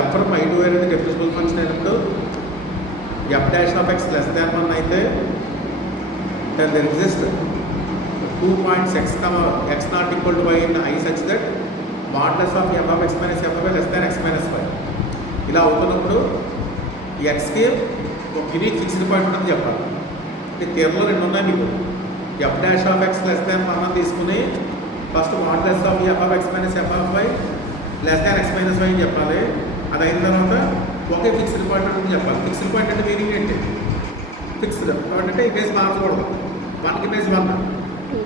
F from I to Y అనేది differentiable function అయినప్పుడు F dash of X less than 1 అయితే then there exist 2 points x not equal to y in I such that modulus of f of x minus f of y less than x minus y. ఇలా అవుతున్నప్పుడు ఎక్స్కి ఒక unique fixed point ఉంటుందని చెప్పాలి. అంటే తీర్లో రెండు ఉన్నాయి మీకు. F dash of X less than 1 తీసుకుని first modulus of F of X minus F of why less than X minus Y అని చెప్పాలి. అది అయిన తర్వాత ఒకే ఫిక్స్డ్ పాయింట్ ఉంటుంది చెప్పాలి. ఫిక్స్డ్ పాయింట్ అంటే మీనింగ్ ఏంటి? ఫిక్స్డ్ పాయింట్ అంటే ఇమేజ్ మార్చకూడదు. 1 ఇమేజ్ 1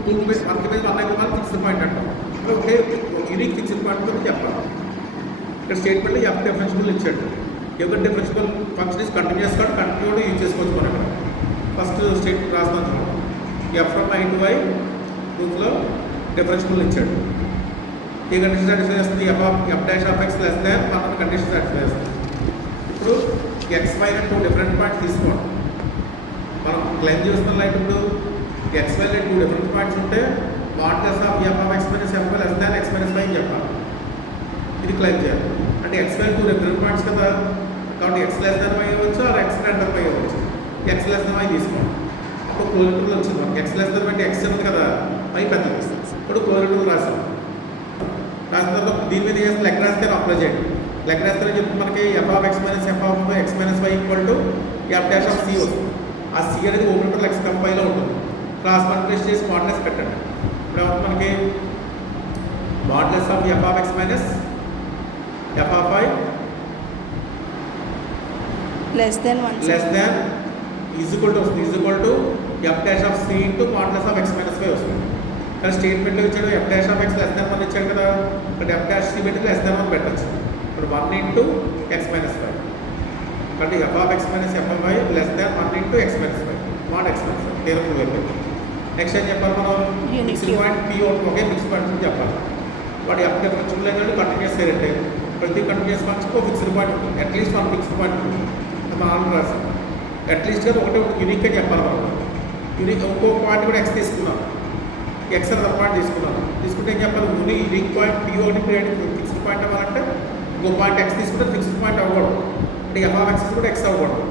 2 ఇమేజ్ 1 ఇమేజ్ 1 అయితే ఫిక్స్డ్ పాయింట్ అంటాం. ఒకే యూనిక్ ఫిక్స్డ్ పాయింట్ గురించి చెప్పాలి. ఇక్కడ స్టేట్మెంట్లో ఎఫ్ డిఫరెన్షియబుల్ ఇచ్చాడు. ఎవరి డిఫరెన్షియబుల్ ఫంక్షన్ ఇస్ కంటిన్యూస్ కాబట్టి కంటిన్యూ కూడా యూజ్ చేసుకోవచ్చు మనం. ఇక్కడ ఫస్ట్ స్టేట్మెంట్ రాస్తాను. F from I to Y గ్రూప్లో డిఫరెన్షియబుల్ ఇచ్చాడు. ఈ కండిషన్ సాటిస్ఫై చేస్తుంది. F dash of X less than మన కండిషన్ సాటిస్ఫై చేస్తుంది. ఇప్పుడు ఎక్స్ వై 2 డిఫరెంట్ పాయింట్స్ తీసుకోండి. మనం క్లెయిమ్ చేస్తున్న లైట్ ఇప్పుడు ఎక్స్ వై 2 డిఫరెంట్ పాయింట్స్ ఉంటే modulus of F of X minus F less than X minus Y అని చెప్పాలి. ఇది క్లెయిమ్ చేయాలి. అంటే ఎక్స్ వై 2 డిఫరెంట్ పాయింట్స్ కదా, కాబట్టి ఎక్స్ లెస్ దాన్ వై అవ్వచ్చు ఆర్ ఎక్స్ గ్రేటర్ వై అవ్వచ్చు. ఎక్స్ లెస్ దాన్ వై తీసుకోండి. అప్పుడు క్లోరిటర్లో వచ్చింది మనకి ఎక్స్ లెస్ దాన్ అంటే ఎక్స్ ఉంది కదా, వై పెద్దది వస్తుంది. ఇప్పుడు క్లోరిటర్ రాసాం. రాసిన తర్వాత దీని మీద చేస్తే లెక్క రాస్తే అప్లై చేయండి. లెక్క రాస్తే చెప్తే మనకి F of X minus F of X minus Y equal to F dash of C వస్తుంది. ఆ సి అనేది ఓపెన్ ఎక్స్ కంపైలో ఉంటుంది. క్రాస్ మల్టిప్లికేషన్ చేసి మాడ్యులస్ పెట్టండి. ఇప్పుడు మనకి modulus of F of X minus F of i less than is equal to వస్తుంది. Is equal to F dash of c into modulus of X minus y వస్తుంది. కానీ స్టేట్మెంట్లో ఇచ్చాడు f dash of X less than 1 ఇచ్చాడు కదా, ఇక్కడ f dash c పెట్టి less than 1 పెట్టచ్చు. ఇప్పుడు 1 ఇంటూ ఎక్స్ మైనస్ వై, కాబట్టి f of X minus F of why less than 1 into X minus Y not X minus Y. తీరం అయిపోయింది. Next ఏం చెప్పాలి మనం? ఫిక్స్డ్ పాయింట్ పీ ఒకటి ఒకే ఫిక్స్డ్ పాయింట్ అని చెప్పాలి. వాడు ఎఫ్ డిఫరెన్షియబుల్ అయితే కంటిన్యూస్ అయ్యంటే ప్రతి కంటిన్యూస్ ఫంక్షన్కి ఒక ఫిక్స్డ్ పాయింట్ ఉంటుంది. అట్లీస్ట్ 1 ఫిక్స్డ్ పాయింట్ ఉంటుంది. మనం ఆల్రెడీ రాసాం. అట్లీస్ట్ కదా ఒకటే యూనిక్గా చెప్పాలి మనం. యూనిక్ ఇంకో పాయింట్ కూడా ఎక్స్ తీసుకున్నాం. ఎక్స్ అనే పాయింట్ తీసుకుంటే ఏం చెప్పాలి? యూనిక్ పాయింట్ పీ ఒకటి ఫిక్స్డ్ పాయింట్ అవ్వాలంటే ఇంకో పాయింట్ ఎక్స్ తీసుకుంటే ఫిక్స్డ్ పాయింట్ అవ్వకూడదు. అంటే ఎఫ్ ఆఫ్ ఎక్స్ కూడా ఎక్స్ అవ్వకూడదు.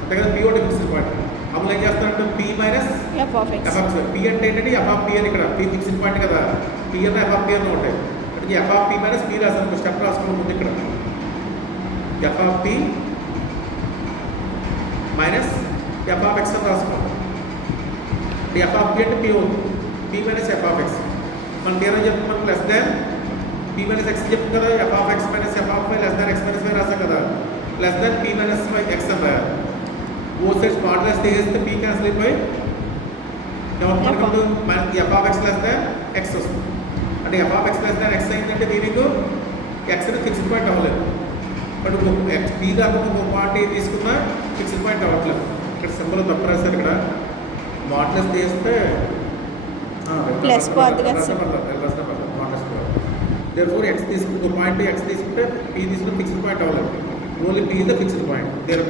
అంతే కదా, పీ ఒకటి ఫిక్స్డ్ పాయింట్. అప్పుడు ఏం చేస్తారంటే P minus F of X. P అంటే ఏంటంటే ఎఫ్ ఆఫ్ పీ అని, ఇక్కడ పీ ఫిక్స్డ్ పాయింట్ కదా, పీ అన్న ఎఫ్ ఆఫ్ పీ అన్న ఉంటాయి. అంటే F of P minus P రాసాను. స్టెప్ రాసుకోవడం ముందు ఇక్కడ F of P minus F of X అని రాసుకోండి. అంటే ఎఫ్ ఆఫ్ పీ అంటే పీ అవుతుంది. P minus F of X మనకి ఏమో చెప్తుంది? మనకు less than P minus X చెప్తుంది కదా. F of X minus F of why less than X minus Y రాసాం కదా. Less than P minus Y X అని రాయాలి. బోత్ సైడ్స్ మాడ్యులస్ తీసేస్తే పీ క్యాన్సిల్ అయిపోయి ఏమవుతుంది? మనకి F of X less than X వస్తుంది. అంటే F of X less than X అయిందంటే దీనికి ఎక్స్ అనేది ఫిక్స్డ్ పాయింట్ అవ్వలేదు. బట్ ఎక్స్ పీ దాకా ఒక పాయింట్ తీసుకున్నా ఫిక్స్డ్ పాయింట్ అవ్వట్లేదు. ఇక్కడ సింబల్ తప్పు రాశారు. ఇక్కడ మాడ్యులస్ తీస్తే ప్లస్ మాడ్యులస్ దేర్ఫోర్ ఎక్స్ తీసుకుంటే ఒక పాయింట్ ఎక్స్ తీసుకుంటే పీ తీసుకుంటే ఫిక్స్డ్ పాయింట్ అవ్వలేదు. Only P is the fixed point. There